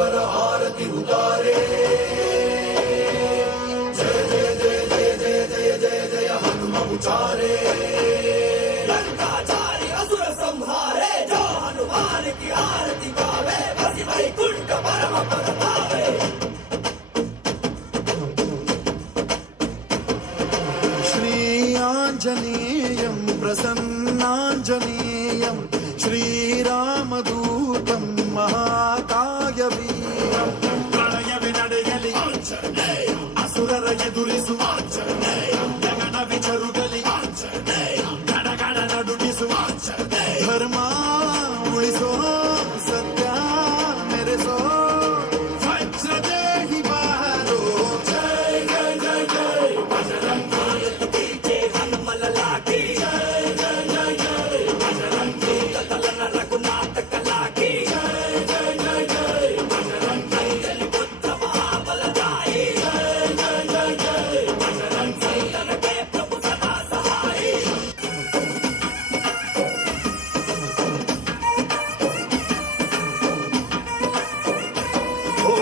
पर आरती उतारे। जय जय जय जय जय जय जय जय हनुम उचारे। लंकाचारी असुर संहारे, जो हनुमान की आरती गावे, बसी वैकुंठ परम पद पावे। श्री आंजनेयं प्रसन्नांजनेयं श्रीरामदूतं महाकायवीरं। प्रलयवि ನಡೆಯಲಿ ಆಂಜನೇಯ, ಅಸುರರ ಎದುರಿಸು ಆಂಜನೇಯ, ಗಗನ ವಿಚರುಗಲಿ ಆಂಜನೇಯ, ಗಡಗಡ ನಡುಗಿಸು ಆಂಜನೇಯ, ಧರ್ಮ ಉಳಿಸೋ ಸತ್ಯ ಮೆರೆಸೋ ವಜ್ರದೇಹಿ ಬಾರೋ। ಜೈ ಜೈ ಜೈ ಜೈ ಬಜರಂಗಿ ಕೀಚೆ ಹನುಮಲ ಲಾಠಿ, ಜೈ ಜೈ ಜೈ ಜೈ ಬಜರಂಗಿ ಕತಲನ ರಘುನಾಥ ಕಲಾಕಿ, ಜೈ ಜೈ ಜೈ ಜೈ ಬಜರಂಗಿ ಜಲಿ ಪುತ್ರ ಮಹಾಬಲದಾಯಿ, ಜೈ ಜೈ ಜೈ ಜೈ ಬಜರಂಗಿ ತನಗೆ ಪ್ರಭು ಸದಾ ಸಹಾಯಿ। ಓ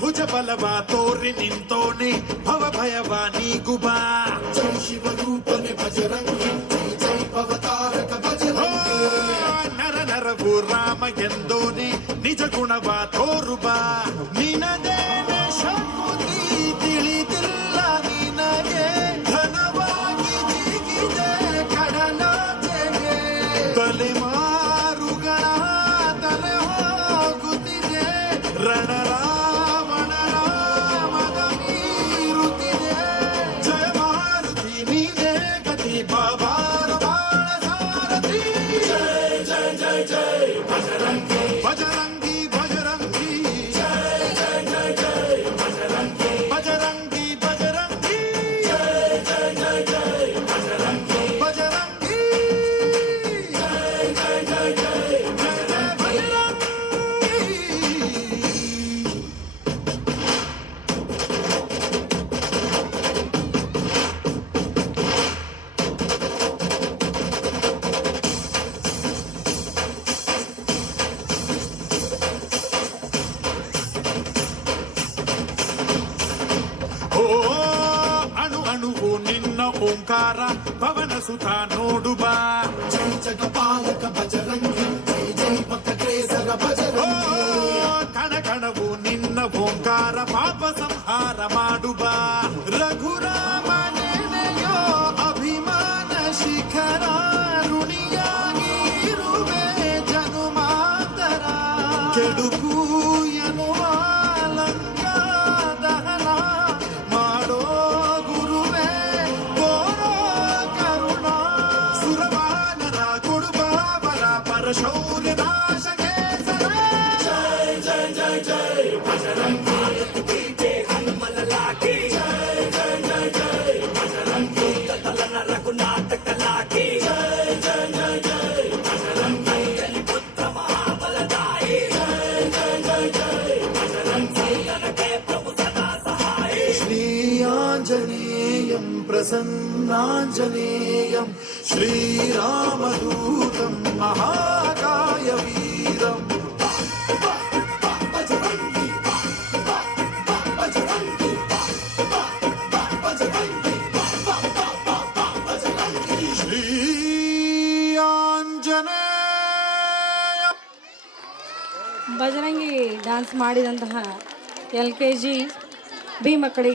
ಭುಜ ಬಲವ ತೋರಿ ನಿಂತೋನೆ, ಭವ ಭಯವ ನೀಗುಬಾ, ಜೈ ಶಿವ ರೂಪನೆ ಬಜರಂಗಿ, ಜೈ ಜೈ ಭವತಾರಕ ಬಜರಂಗಿ। ನರ ನರವು ರಾಮ ಎಂದೋನೆ, ನಿಜ ಗುಣವ ತೋರುಬಾ, ನಿನದೇನೆ ಶಕ್ತಿ ತಿಳಿದಿಲ್ಲ ನಿನಗೆ, ಘನವಾಗಿ ಜಿಗಿದೆ ಕಡಲಾಚೆಗೆ, ತಲೆಮಾರುಗಳ ತಲೆ ಹೋಗುತ್ತಿದೆ, ರಣರಾವಣರ ಮದ ಮೀರುತ್ತಿದೆ, ಜಯ ಮಾರುತಿ ನೀನೇ ಗತಿ ಬಾಬಾರ ಬಾಳ ಸಾರಥಿ, ಜೈ ಜೈ ಜೈ ಜೈ ಬಜರಂಗಿ ಬಜರಂಗಿ ಬಜರಂಗಿ, ಜೈ ಜೈ ಜೈ ಜೈ ಬಜರಂಗಿ ಬಜರಂಗಿ ಬಜರಂಗಿ, ಜೈ ಜೈ ಜೈ ಜೈ ಬಜರಂಗಿ ಬಜರಂಗಿ, ಜೈ ಜೈ ಜೈ ಜೈ ಜಯ ಜಯ ಬಜರಂಗಿ। ಓ ಅಣು ಅಣುವು ನಿನ್ನ ಓಂಕಾರ, ಪವನ ಸುತ ನೋಡುಬಾ, ಜೈ ಜಗಪಾಲಕ ಬಜರಂಗಿ, ಜೈ ಜೈ ಭಕ್ತ ಕೇಸರ ಬಜರಂಗಿ। ಕಣ ಕಣವು ನಿನ್ನ ಓಂಕಾರ, ಪಾಪ ಸಂಹಾರ ಮಾಡುಬಾ, ರಘುರಾಮ ನೆನೆಯೋ ಅಭಿಮಾನ ಶಿಖರ, ಋಣಿಯಾಗಿ ಇರುವೆ ಜನುಮಾಂತರ, ಕೆಡುಕು ಎನ್ನುವ ಲಂಕಾ ದಹನ ಮಾಡೋ ಗುರುವೇ ಗೋರೋ ಕರುಣ, ಸುರವಾನರ ಕೊಡುಬಾಬರ ಪರಶೌರ್ಯ ನಾಶಕೆ ಸರ, ಜೈ ಜೈ ಜೈ ಜೈ ಬಜರಂಗಿ ಕೀಚೆ ಹನುಮಲ ಲಾಠಿ, ಜೈ ಜೈ ಜೈ ಜೈ ಬಜರಂಗಿ ಕತಲನ ರಘುನಾಥ ಕಲಾಕಿ, ಜೈ ಜೈ ಜೈ ಜೈ ಬಜರಂಗಿ ಜಲಿ ಪುತ್ರ ಮಹಾಬಲದಾಯಿ, ಜೈ ಜೈ ಜೈ ಜೈ ಬಜರಂಗಿ ತನಗೆ ಪ್ರಭು ಸದಾ ಸಹಾಯಿ। ಶ್ರೀ ಆಂಜನೇಯಂ ಪ್ರಸನ್ನಾಂಜನೇಯಂ ಶ್ರೀರಾಮದೂತಂ ಮಹಾಕಾಯವೀರಂ। ಬಜರಂಗಿ ಬಜರಂಗಿ ಬಜರಂಗಿ ಬಜರಂಗಿ, ಶ್ರೀ ಆಂಜನೇಯ। ಬಜರಂಗಿ ಡ್ಯಾನ್ಸ್ ಮಾಡಿದಂತಹ LKG ಬಿ ಮಕ್ಕಳಿಗೆ